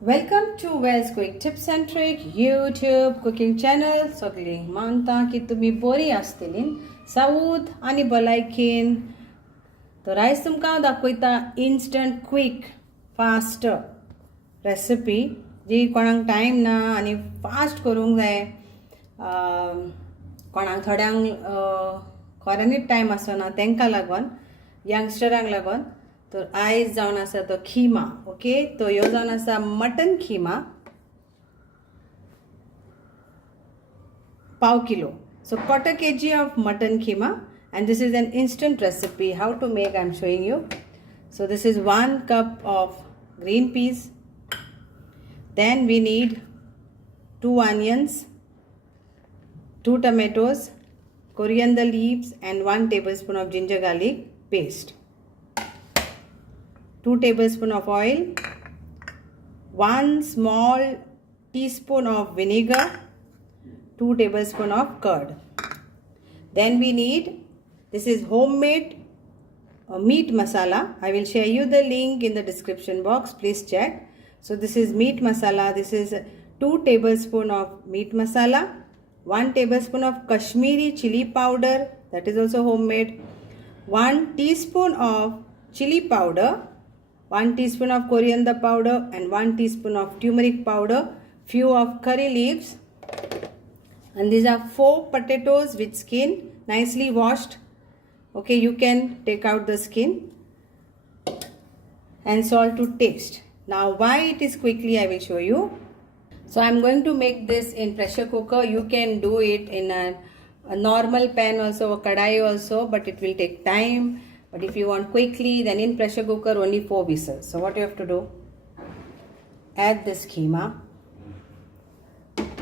Welcome to Wells Quick Tips and Trick YouTube cooking channel. सगळी मानता की तुम्ही बरी आसतलीं साऊथ आनी भलायकेन. तर आयज तुमकां दाखयता इंस्टंट क्विक फास्ट रेसिपी जी कोणाक टायम ना आनी फास्ट करूंक जाय. कोणाक थोड्यांक खऱ्यांनीच टायम आसना तांकां लागून यंगस्टरांक लागून. तर आयज जावन आसा तो खीमा. ओके, तो ह्यो जावन आसा मटन खीमा पाव kilo. So quarter kg of mutton keema, and this is an instant recipe. How to make I'm showing you. So this is 1 cup of green peas. Then we need 2 onions, 2 tomatoes, coriander leaves and 1 tablespoon of ginger garlic paste. 2 tablespoons of oil, 1 small teaspoon of vinegar, 2 tablespoons of curd. Then we need, this is homemade meat masala. I will share you the link in the description box. Please check. So this is meat masala. This is 2 tablespoons of meat masala, 1 tablespoon of Kashmiri chili powder, that is also homemade, 1 teaspoon of chili powder, 1 teaspoon of coriander powder and 1 teaspoon of turmeric powder, few of curry leaves, and these are 4 potatoes with skin, nicely washed. Okay, you can take out the skin, and salt to taste. Now why it is quickly I will show you. So I am going to make this in pressure cooker. You can do it in a normal pan also, a kadai also, but it will take time. But if you want quickly, then in pressure cooker only 4 whistles. So what you have to do, add this keema,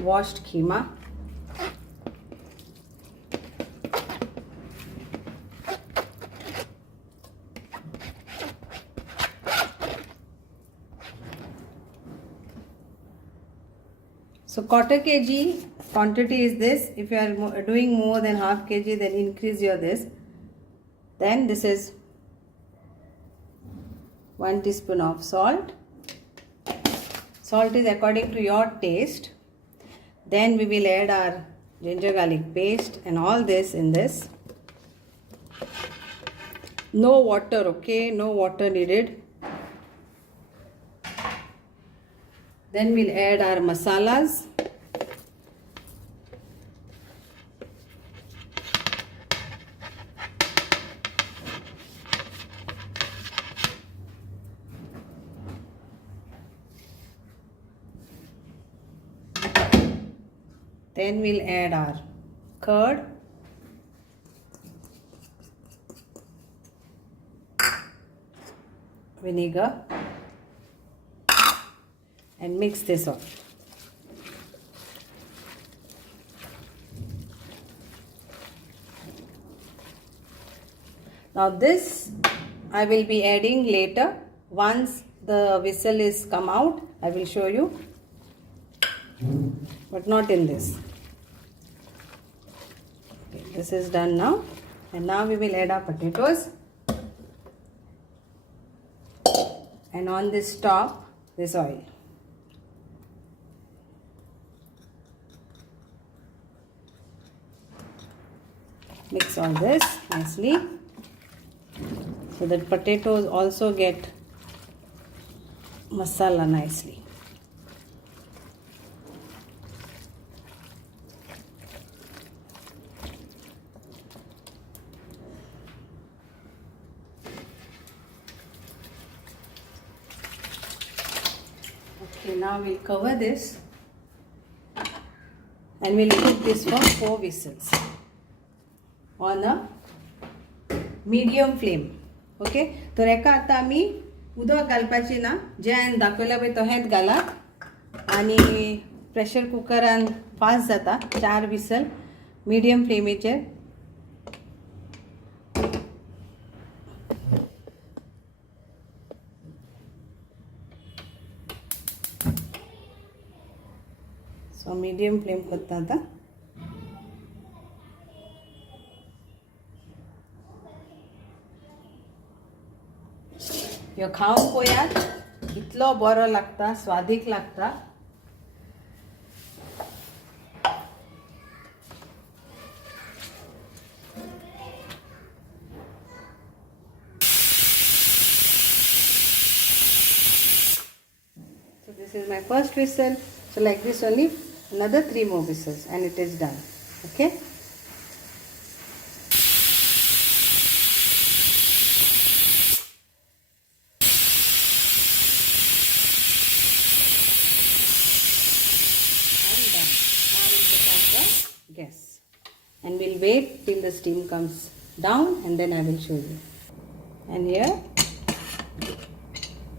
washed keema. So quarter kg quantity is this. If you are doing more than half kg, then increase your this. Then this is 1 teaspoon of salt. Salt is according to your taste. Then we will add our ginger garlic paste and all this in this. No water, okay? No water needed. Then we'll add our masalas. Then we'll add our curd, vinegar, and mix this all. Now this I will be adding later. Once the whistle is come out, I will show you, but not in this. Okay, this is done now, and now we will add our potatoes, and on this top this oil. Mix all this nicely so that potatoes also get masala nicely. Okay, now we'll cover this and we'll cook this for 4 whistles on a medium flame. Okay, तर एका आता आमी उदक घालपाची ना, जे हांवें दाखयला पळय तहेंच घालात आनी प्रेशर कुकरान फास्ट जाता. 4 विसल मिडियम फ्लेमीचेर. सो मिडियम फ्लेम करता आता. ह्यो खावंक पळयात इतलो बरो लागता, स्वादीक लागता. So this is my first whistle. So like this only another 3 more whistles and it is done. Okay. And done. Now we'll put off the gas and we'll wait till the steam comes down and then I will show you. And here,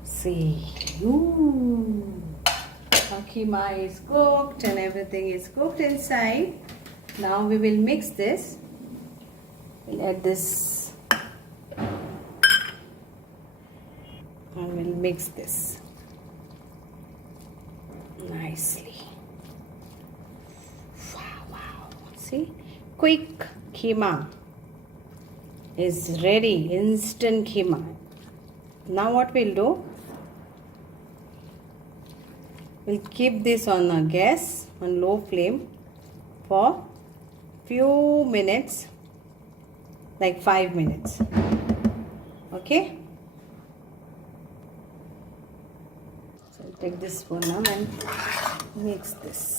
see. Ooh, our keema is cooked and everything is cooked inside. Now we will mix this. We'll add this. And we'll mix this nicely. Wow. See, quick keema is ready. Instant keema. Now what we'll do? We'll keep this on the gas on low flame for few minutes, like 5 minutes. Okay. So I'll take this spoon now and mix this.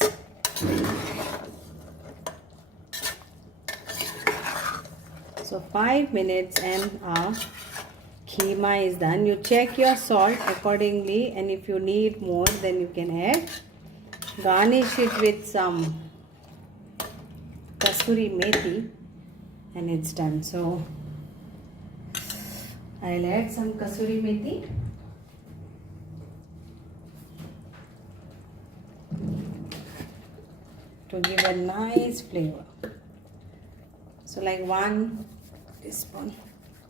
So 5 minutes and our keema is done. You check your salt accordingly and if you need more then you can add. Garnish it with some kasuri methi and it's done. So I'll add some kasuri methi. To give a nice flavor. So like 1 teaspoon.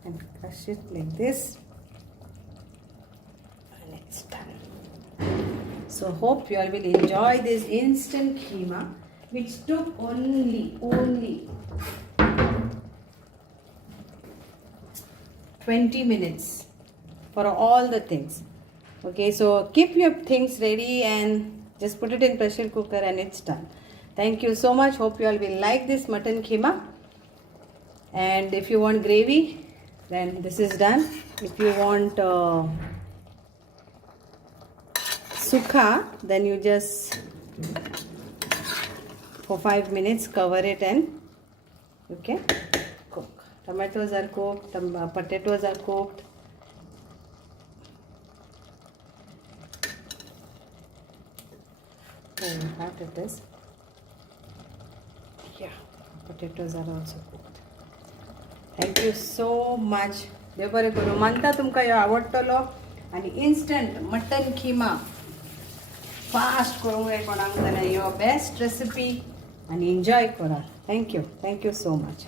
And crush it like this and it's done. So hope you all will enjoy this instant keema which took only 20 minutes for all the things. Okay, so keep your things ready and just put it in pressure cooker and it's done. Thank you so much. Hope you all will like this mutton keema. And if you want gravy, then this is done. If you want sukha, then you just for 5 minutes cover it and you can cook. Tomatoes are cooked, potatoes are cooked. Oh, hot it is. Yeah, potatoes are also cooked. Thank you so much. देव बरें करूं. मानता तुमकां ह्यो आवडटलो आनी instant mutton कीमा fast करूंक जाय कोणाक जाल्यार ह्यो बेस्ट रेसिपी आनी एन्जॉय करा. Thank you so much.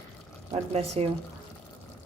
God bless you.